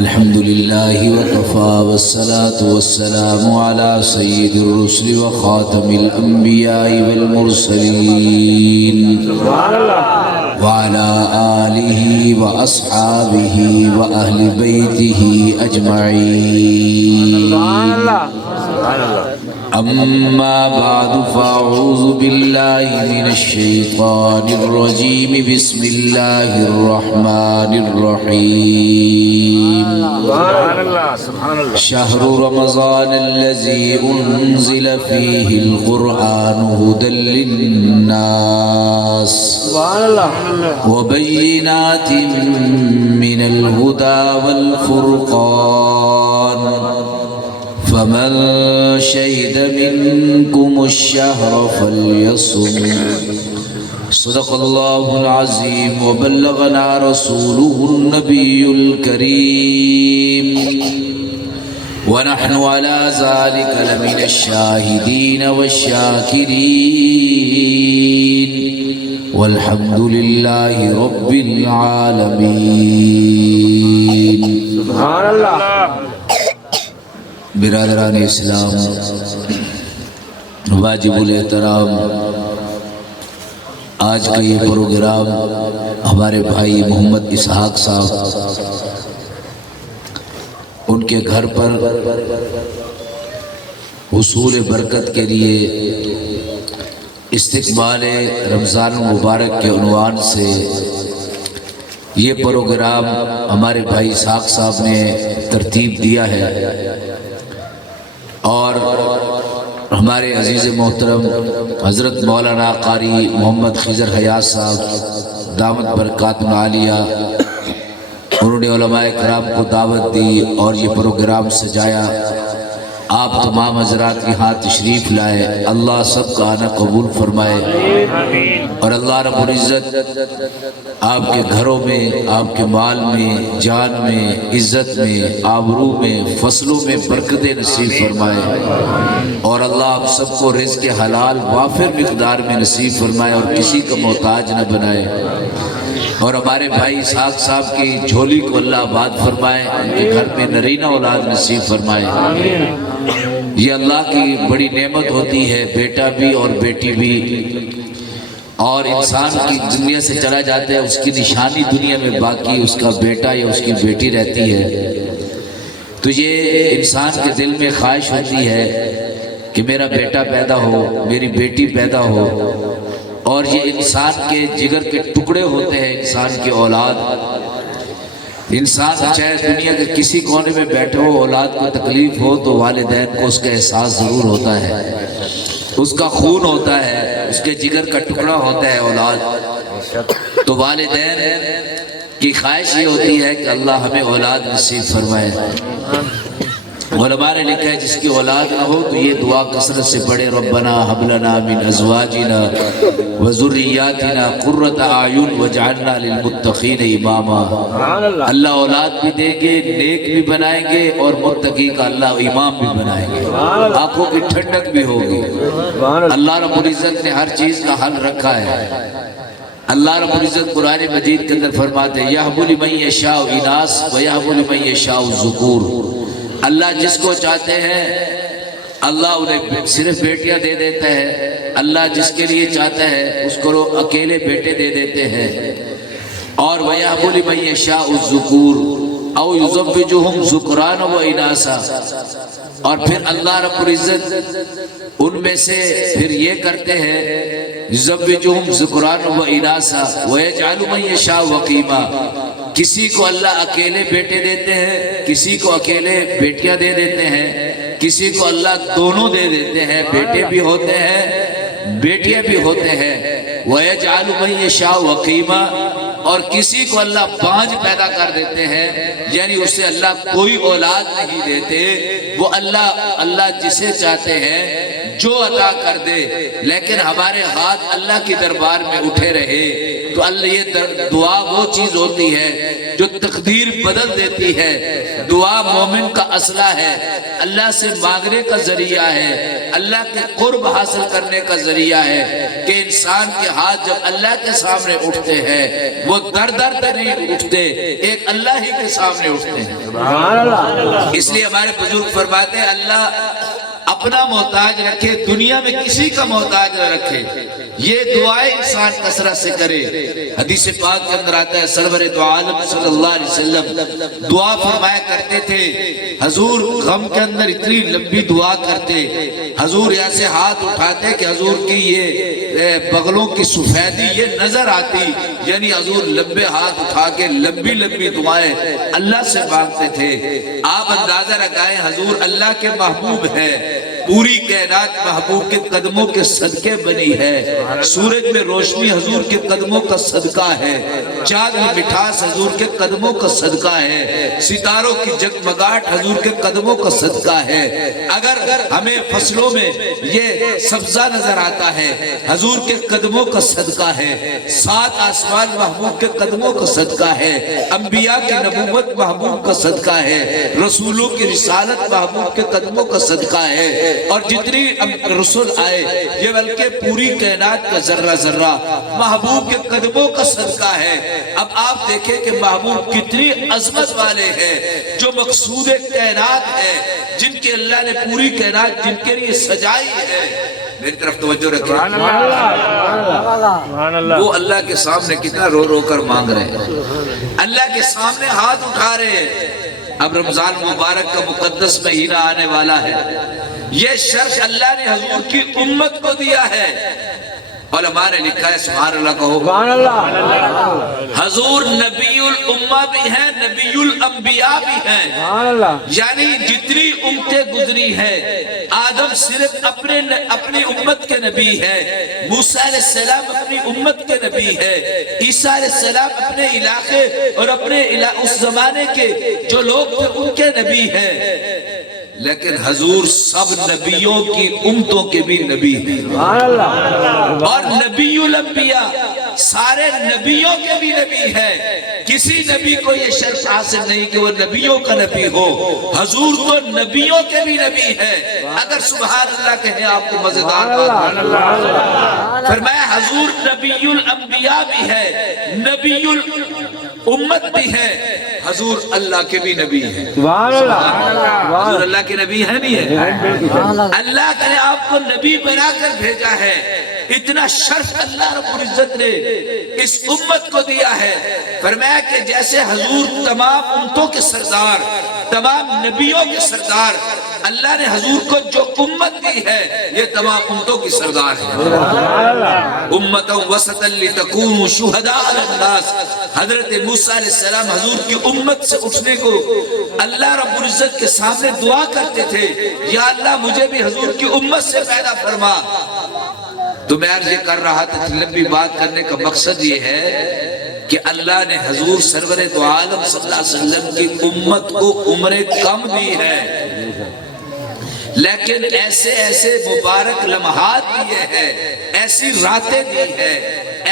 الحمد لله وكفى والصلاة والسلام على سيد الرسل وخاتم الأنبياء والمرسلين وعلى آله وأصحابه وأهل بيته أجمعين. أما بعد فأعوذ بالله من الشيطان الرجيم. بسم الله الرحمن الرحيم. شهر رمضان الذي أنزل فيه القرآن هدى للناس وبينات من الهدى والفرقان فمن شهد منكم الشهر فليصم. صدق الله العظيم وبلغنا رسوله النبي الكريم ونحن على ذلك لمن الشاهدين والشاكرين والحمد لله رب العالمين. سبحان اللہ. برادران اسلام، واجب الاحترام، آج کا یہ پروگرام ہمارے بھائی محمد اسحاق صاحب ان کے گھر پر حصول برکت کے لیے استقبال رمضان المبارک کے عنوان سے یہ پروگرام ہمارے بھائی اسحاق صاحب نے ترتیب دیا ہے، اور ہمارے عزیز محترم حضرت مولانا قاری محمد خضر حیات صاحب دامت برکاتہ العالیہ، انہوں نے علماء کرام کو دعوت دی اور یہ پروگرام سجایا. آپ تمام حضرات یہاں تشریف لائے. اللہ سب کا آنا قبول فرمائے، اور اللہ رب العزت آپ کے گھروں میں، آپ کے مال میں، جان میں، عزت میں، آبرو میں، فصلوں میں برکتیں نصیب فرمائے، اور اللہ آپ سب کو رزق حلال وافر مقدار میں نصیب فرمائے اور کسی کا محتاج نہ بنائے. اور ہمارے بھائی اسحاق صاحب کی جھولی کو اللہ آباد فرمائے، ان کے گھر میں نرینہ اولاد نصیب فرمائے. یہ اللہ کی بڑی نعمت ہوتی ہے، بیٹا بھی اور بیٹی بھی. اور انسان کی دنیا سے چلا جاتا ہے، اس کی نشانی دنیا میں باقی اس کا بیٹا یا اس کی بیٹی رہتی ہے. تو یہ انسان کے دل میں خواہش ہوتی ہے کہ میرا بیٹا پیدا ہو، میری بیٹی پیدا ہو. اور یہ انسان کے جگر کے ٹکڑے ہوتے ہیں، انسان کی اولاد. انسان چاہے دنیا کے کسی کونے میں بیٹھے ہو، اولاد کو تکلیف ہو تو والدین کو اس کا احساس ضرور ہوتا ہے، اس کا خون ہوتا ہے، اس کے جگر کا ٹکڑا ہوتا ہے اولاد. تو والدین کی خواہش یہ ہوتی ہے کہ اللہ ہمیں اولاد نصیب فرمائے. علماء نے لکھا ہے جس کی اولاد نہ ہو تو یہ دعا کثرت سے پڑھے، ربنا حب لنا من ازواجنا وذریاتنا قرۃ اعین واجعلنا للمتقین اماما. اللہ اولاد بھی دیں گے، نیک بھی بنائیں گے، اور متقی کا اللہ امام بھی بنائیں گے، آنکھوں کی ٹھنڈک بھی ہوگی. اللہ رب العزت نے ہر چیز کا حل رکھا ہے. اللہ رب العزت قرآن مجید کے اندر فرماتے ہیں یَهْبُ لِمَن یَشَاءُ اِنَاثَ وَيَهْبُ لِمَن یَشَاءُ الذُّکُورَ. اللہ جس کو چاہتے ہیں اللہ انہیں صرف بیٹیاں دے دیتا ہے، اللہ جس کے لیے چاہتا ہے اس کو اکیلے بیٹے دے دیتے ہیں. اور وَيَهْبُ لِمَن يَشَاءُ الذُّكُورَ أَوْ يُزَوِّجُهُمْ ذُكْرَانًا وَإِنَاثًا. اور پھر اللہ رب العزت ان میں سے پھر یہ کرتے ہیں يُزَوِّجُهُمْ ذُكْرَانًا وَإِنَاثًا وَيَجْعَلُ مَن يَشَاءُ عَقِيمًا. کسی کو اللہ اکیلے بیٹے دیتے ہیں، کسی کو اکیلے بیٹیاں دے دیتے ہیں، کسی کو اللہ دونوں دے دیتے ہیں، بیٹے بھی ہوتے ہیں بیٹیاں بھی ہوتے ہیں. وَيَجْعَلُ مَن يَشَاءُ عَقِيمًا. اور کسی کو اللہ بانجھ پیدا کر دیتے ہیں، یعنی اسے اللہ کوئی اولاد نہیں دیتے. وہ اللہ جسے چاہتے ہیں جو عطا کر دے، لیکن ہمارے ہاتھ اللہ کی دربار میں اٹھے رہے تو تو اللہ یہ دعا وہ چیز ہوتی ہے جو تقدیر بدل دیتی ہے۔ دعا مومن کا اسلحہ ہے، اللہ سے مانگنے کا ذریعہ ہے، اللہ کے قرب حاصل کرنے کا ذریعہ ہے کہ انسان کے ہاتھ جب اللہ کے سامنے اٹھتے ہیں وہ در در پہ نہیں اٹھتے، ایک اللہ ہی کے سامنے اٹھتے ہیں۔ اس لیے ہمارے بزرگ فرماتے ہیں اللہ اپنا محتاج رکھے، دنیا میں کسی کا محتاج نہ رکھے، یہ دعائیں انسان کثرت سے کرے۔ حدیث پاک کے اندر آتا ہے سرور دو عالم صلی اللہ علیہ وسلم دعا فرمایا کرتے تھے، حضور غم کے اندر اتنی لمبی دعا کرتے، حضور ایسے ہاتھ اٹھاتے کہ حضور کی یہ بغلوں کی سفیدی یہ نظر آتی، یعنی حضور لمبے ہاتھ اٹھا کے لمبی لمبی دعائیں اللہ سے مانگتے تھے۔ آپ اندازہ لگائیں حضور اللہ کے محبوب ہیں، پوری کائنات محبوب کے قدموں کے صدقے بنی ہے، سورج میں روشنی حضور کے قدموں کا صدقہ ہے، چاند میں مٹھاس حضور کے قدموں کا صدقہ ہے، ستاروں کی جگمگاہٹ حضور کے قدموں کا صدقہ ہے۔ اگر ہمیں فصلوں میں یہ سبزہ نظر آتا ہے حضور کے قدموں کا صدقہ ہے، سات آسمان محبوب کے قدموں کا صدقہ ہے، انبیاء کی نبوت محبوب کا صدقہ ہے، رسولوں کی رسالت محبوب کے قدموں کا صدقہ ہے، اور جتنی رسول آئے یہ بلکہ پوری کائنات کا ذرہ ذرہ محبوب کے قدموں کا صدقہ ہے۔ اب آپ دیکھیں کہ محبوب کتنی عظمت والے ہیں، جو مقصود کائنات ہے، جن کے اللہ نے پوری کائنات جن کے لیے سجائی ہے۔ میری طرف توجہ رکھیں، وہ اللہ کے سامنے کتنا رو رو کر مانگ رہے ہیں، اللہ کے سامنے ہاتھ اٹھا رہے ہیں۔ اب رمضان مبارک کا مقدس مہینہ آنے والا ہے، یہ شرف اللہ نے حضور کی امت کو دیا ہے۔ علماء نے لکھا ہے سبحان اللہ کہو، حضور نبی الامہ بھی ہیں، نبی الانبیاء بھی ہیں، یعنی جتنی امتیں گزری ہیں، آدم صرف اپنی امت کے نبی ہے، موسیٰ علیہ السلام اپنی امت کے نبی ہے، عیسیٰ علیہ السلام اپنے علاقے اور اپنے اس زمانے کے جو لوگ تھے ان کے نبی ہیں، لیکن حضور سب نبیوں کی امتوں کے بھی نبی ہیں، اور نبی الانبیاء سارے نبیوں کے بھی نبی ہیں۔ کسی نبی کو یہ شرف حاصل نہیں کہ وہ نبیوں کا نبی ہو، حضور تو نبیوں کے بھی نبی ہے۔ اگر سبحان اللہ کہیں آپ کو مزیدار بات، فرمایا حضور نبی الانبیاء بھی ہے، نبی الامت بھی ہے، حضور اللہ کے بھی نبی ہیں۔ حضور اللہ کے نبی ہے نہیں ہے؟ اللہ نے آپ کو نبی بنا کر بھیجا ہے، اتنا شرف اللہ رب العزت نے اس امت کو دیا ہے۔ فرمایا کہ جیسے حضور تمام امتوں کے سردار، تمام نبیوں کے سردار، اللہ نے حضور کو جو امت دی ہے یہ تمام امتوں کی سردار ہے۔ امتا وسطا لتکونوا شہداء علی الناس، حضرت موسیٰ علیہ السلام حضور کی امت سے اٹھنے کو اللہ رب العزت کے سامنے دعا کرتے تھے، یا اللہ مجھے بھی حضور کی امت سے پیدا فرما۔ تو میں عرض یہ کر رہا تھا، لمبی بات کرنے کا مقصد یہ ہے کہ اللہ نے حضور سرور دو عالم صلی اللہ علیہ وسلم کی امت کو عمریں کم دی ہے، لیکن ایسے ایسے مبارک لمحات دیے ہیں، ایسی راتیں دی ہیں،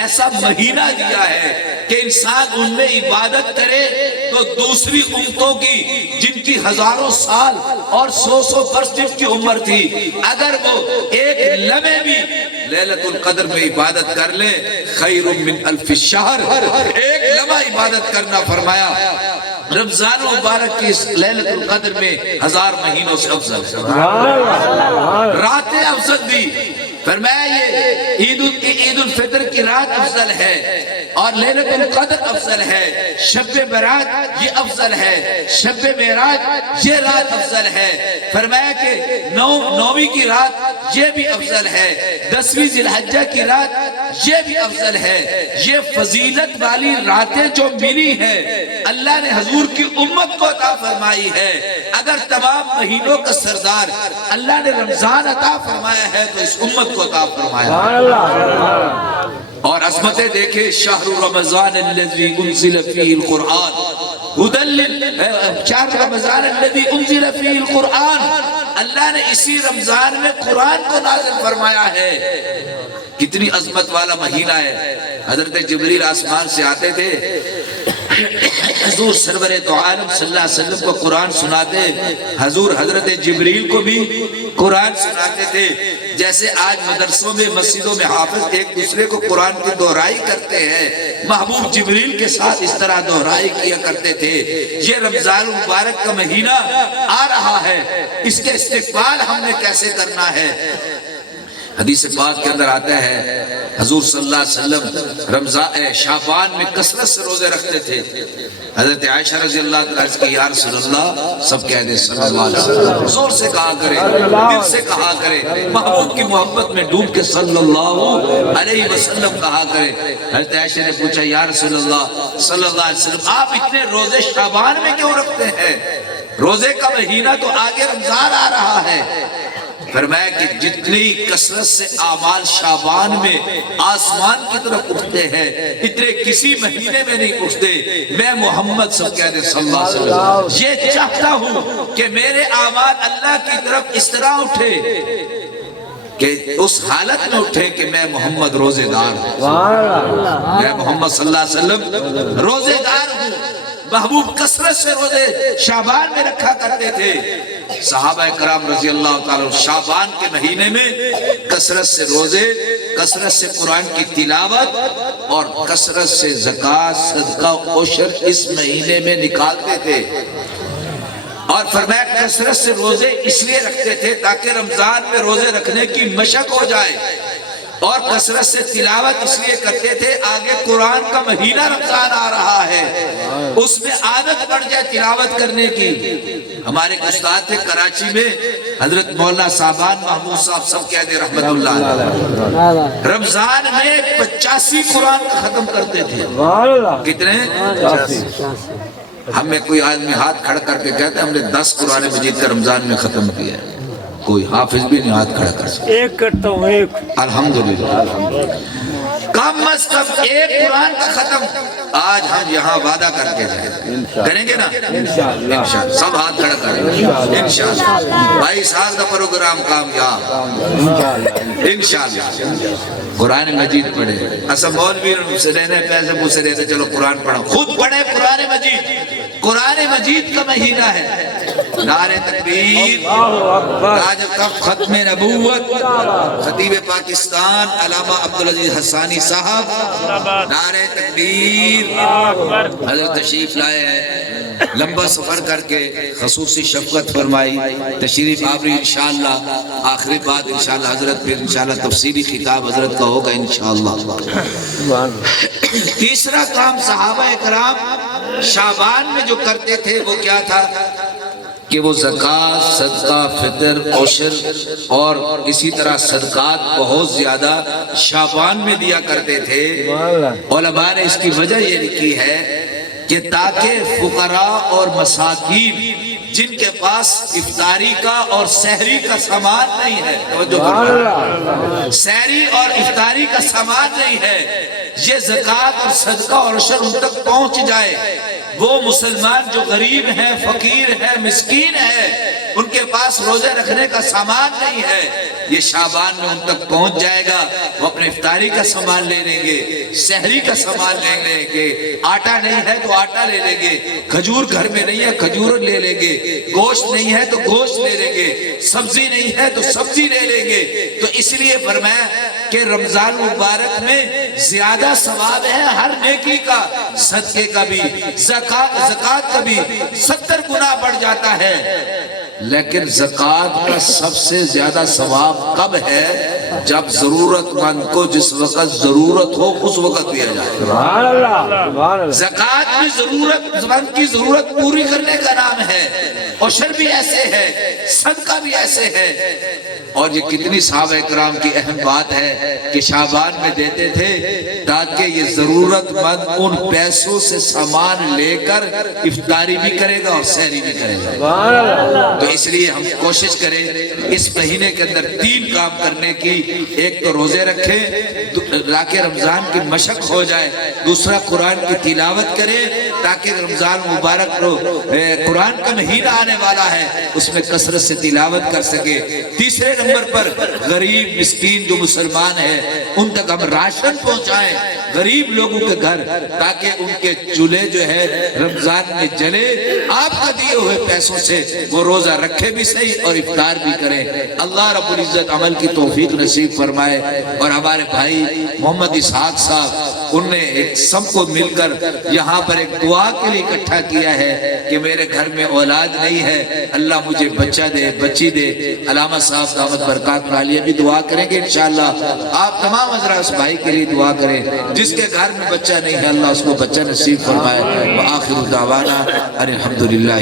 ایسا مہینہ دیا ہے کہ انسان ان میں عبادت کرے تو دوسری امتوں کی جن کی ہزاروں سال اور سو برس جن کی عمر تھی، اگر وہ ایک لمحے بھی لیلۃ القدر میں عبادت کر لے خیر من الف شہر، ایک لمحہ عبادت کرنا فرمایا رمضان مبارک کی لیلۃ القدر میں 1000 مہینوں سے افضل ہے۔ راتیں افضل دی، فرمایا یہ عید الفطر کی رات افضل ہے اور لیلۃ القدر افضل ہے، شب برات یہ افضل ہے، شب معراج یہ رات افضل ہے، فرمایا کہ نویں کی رات یہ بھی افضل ہے، 10ویں ذی الحجہ کی رات یہ بھی افضل ہے۔ یہ فضیلت والی راتیں جو ملی ہیں اللہ نے حضور کی امت کو عطا فرمائی ہے۔ اگر تمام مہینوں کا سردار اللہ نے رمضان عطا فرمایا ہے تو اس امت کو عطا فرمایا ہے۔ اور عظمتیں دیکھیں، شہر رمضان الذی انزل فیہ القرآن، شہر رمضان الذی انزل فیہ القرآن، اللہ نے اسی رمضان میں قرآن کو نازل فرمایا ہے۔ کتنی عظمت والا مہینہ ہے. حضرت جبریل آسمان سے آتے تھے، حضور سرور تو عالم صلی اللہ علیہ وسلم کو قرآن سناتے، حضور حضرت جبریل کو بھی قرآن سناتے تھے. جیسے آج مدرسوں میں مسجدوں میں حافظ ایک دوسرے کو قرآن کی دہرائی کرتے ہیں، محبوب جبریل کے ساتھ اس طرح دہرائی کیا کرتے تھے. یہ رمضان المبارک کا مہینہ آ رہا ہے، اس کے استقبال ہم نے کیسے کرنا ہے؟ حدیث پاک کے اندر آتا ہے حضور صلی اللہ علیہ وسلم رمضان شعبان میں کثرت سے روزے رکھتے تھے. حضرت عائشہ رضی اللہ عنہا کہ یا رسول اللہ، سب کہہ دیں صلی اللہ علیہ وسلم، زور سے کہا کرے، دل سے کہا کرے، محبوب کی محبت میں ڈوب کے صلی اللہ علیہ وسلم کہا کرے. حضرت عائشہ نے پوچھا یا رسول اللہ صلی اللہ علیہ وسلم، آپ اتنے روزے شعبان میں کیوں رکھتے ہیں؟ روزے کا مہینہ تو آگے رمضان آ رہا ہے. فرمایا کہ جتنی کثرت سے اعمال شعبان میں آسمان کی طرف اٹھتے ہیں، اتنے کسی مہینے میں نہیں اٹھتے. میں محمد صلی اللہ علیہ وسلم یہ چاہتا ہوں کہ میرے اعمال اللہ کی طرف اس طرح اٹھے کہ اس حالت میں اٹھے کہ میں محمد روزے دار ہوں، میں محمد صلی اللہ علیہ وسلم روزے دار ہوں. محبوب کثرت سے روزے شعبان میں رکھا کرتے تھے. صحابہ کرام رضی اللہ تعالیٰ شعبان کے مہینے میں کثرت سے روزے، کثرت سے قرآن کی تلاوت اور کثرت سے زکوٰۃ، صدقہ، عشر اس مہینے میں نکالتے تھے. اور فرمایا کثرت سے روزے اس لیے رکھتے تھے تاکہ رمضان میں روزے رکھنے کی مشق ہو جائے، اور کثرت سے تلاوت اس لیے کرتے تھے آگے قرآن کا مہینہ رمضان آ رہا ہے، اس میں عادت بڑھ جائے تلاوت کرنے کی. ہمارے استاد تھے کراچی میں حضرت مولانا صاحبان محمود صاحب، سب کہہ دیں رحمت اللہ علیہ، رمضان میں 85 قرآن ختم کرتے تھے. کتنے؟ 85. ہم میں کوئی آدمی ہاتھ کھڑا کر کے کہتے ہیں ہم نے 10 قرآن مجید کا رمضان میں ختم کیا ہے. کوئی حافظ بھی نہیں ہاتھ کھڑا کر سکتا. ایک کرتا ہوں، ایک. الحمدللہ. کم از کم ایک قرآن کا ختم آج ہم یہاں وعدہ کر کے جائیں، کریں گے نا انشاءاللہ. سب ہاتھ کھڑا کریں انشاءاللہ. 22 سال کا پروگرام کامیاب انشاءاللہ. قرآن مجید پڑھے. اصلا مولوی سے لینے پیسے مجھ سے لیتے، چلو قرآن پڑھو، خود پڑھے قرآن مجید. قرآن مجید کا مہینہ ہے. نعرہ تکبیر، آج کب ختم نبوت خطیب پاکستان علامہ عبدالعزیز حسانی صاحب، نعرہ تکبیر. حضرت تشریف لائے ہیں، لمبا سفر کر کے خصوصی شفقت فرمائی، تشریف آوری. انشاءاللہ آخری بات انشاءاللہ حضرت پھر انشاءاللہ تفسیری خطاب حضرت کا ہوگا انشاءاللہ. تیسرا کام صحابہ کرام شعبان میں جو کرتے تھے وہ کیا تھا کہ وہ زکوٰۃ، صدقہ، فطر، عشر اور اسی طرح صدقات بہت زیادہ شعبان میں دیا کرتے تھے. علماء نے اس کی وجہ یہ لکھی ہے کہ تاکہ فقراء اور مساکین جن کے پاس افطاری کا اور سحری کا سامان نہیں ہے، سحری اور افطاری کا سامان نہیں ہے، یہ زکوٰۃ اور صدقہ اور عشر ان تک پہنچ جائے. وہ مسلمان جو غریب ہیں، فقیر ہیں، مسکین ہیں، ان کے پاس روزے رکھنے کا سامان نہیں ہے، یہ شعبان میں ان تک پہنچ جائے گا. وہ اپنے افطاری کا سامان لے لیں گے، سحری کا سامان لے لیں گے، آٹا نہیں ہے تو آٹا لے لیں گے، کھجور گھر میں نہیں ہے کھجور لے لیں گے، گوشت نہیں ہے تو گوشت لے لیں گے، سبزی نہیں ہے تو سبزی لے لیں گے. تو اس لیے فرمایا کہ رمضان مبارک میں زیادہ ثواب ہے ہر نیکی کا، صدقے کا بھی، زکوٰۃ کا بھی 70 گنا بڑھ جاتا ہے. لیکن زکوٰۃ کا سب سے زیادہ ثواب کب ہے؟ جب ضرورت مند کو جس وقت ضرورت ہو اس وقت دیا جائے. زکوٰۃ میں ضرورت مند کی ضرورت پوری کرنے کا نام ہے. عشر بھی ایسے ہے، صدقہ بھی ایسے ہے. اور یہ کتنی صحابہ کرام کی اہم بات ہے کہ شعبان میں دیتے تھے تاکہ یہ ضرورت مند ان پیسوں سے سامان لے کر افطاری بھی کرے گا اور سحری بھی کرے گا. تو اس لیے ہم کوشش کریں اس مہینے کے اندر 3 کام کرنے کی. ایک تو روزے رکھے تاکہ رمضان کی مشق ہو جائے، دوسرا قرآن کی تلاوت کرے تاکہ رمضان مبارک قرآن کا مہینہ آنے والا ہے اس میں کثرت سے تلاوت کر سکے۔ تیسرے نمبر پر غریب مسکین جو مسلمان ہیں ان تک ہم راشن پہنچائیں غریب لوگوں کے گھر، تاکہ ان کے چولہے جو ہے رمضان میں جلے، آپ کا دیے ہوئے پیسوں سے وہ روزہ رکھے بھی صحیح اور افطار بھی کریں۔ اللہ رب العزت عمل کی توفیق نصیب فرمائے۔ اور ہمارے بھائی محمد اسحاق صاحب ان نے ایک سب کو مل کر یہاں پر ایک دعا کے لیے اکٹھا کیا ہے کہ میرے گھر میں اولاد نہیں ہے، اللہ مجھے بچہ دے، بچی دے۔ علامہ صاحب دامت برکات عالیہ بھی دعا کریں گے انشاءاللہ۔ آپ تمام حضرات اس بھائی کے لیے دعا کریں جس کے گھر میں بچہ نہیں ہے، اللہ اس کو بچہ نصیب فرمائے۔ وآخر دعوانا ان الحمدللہ۔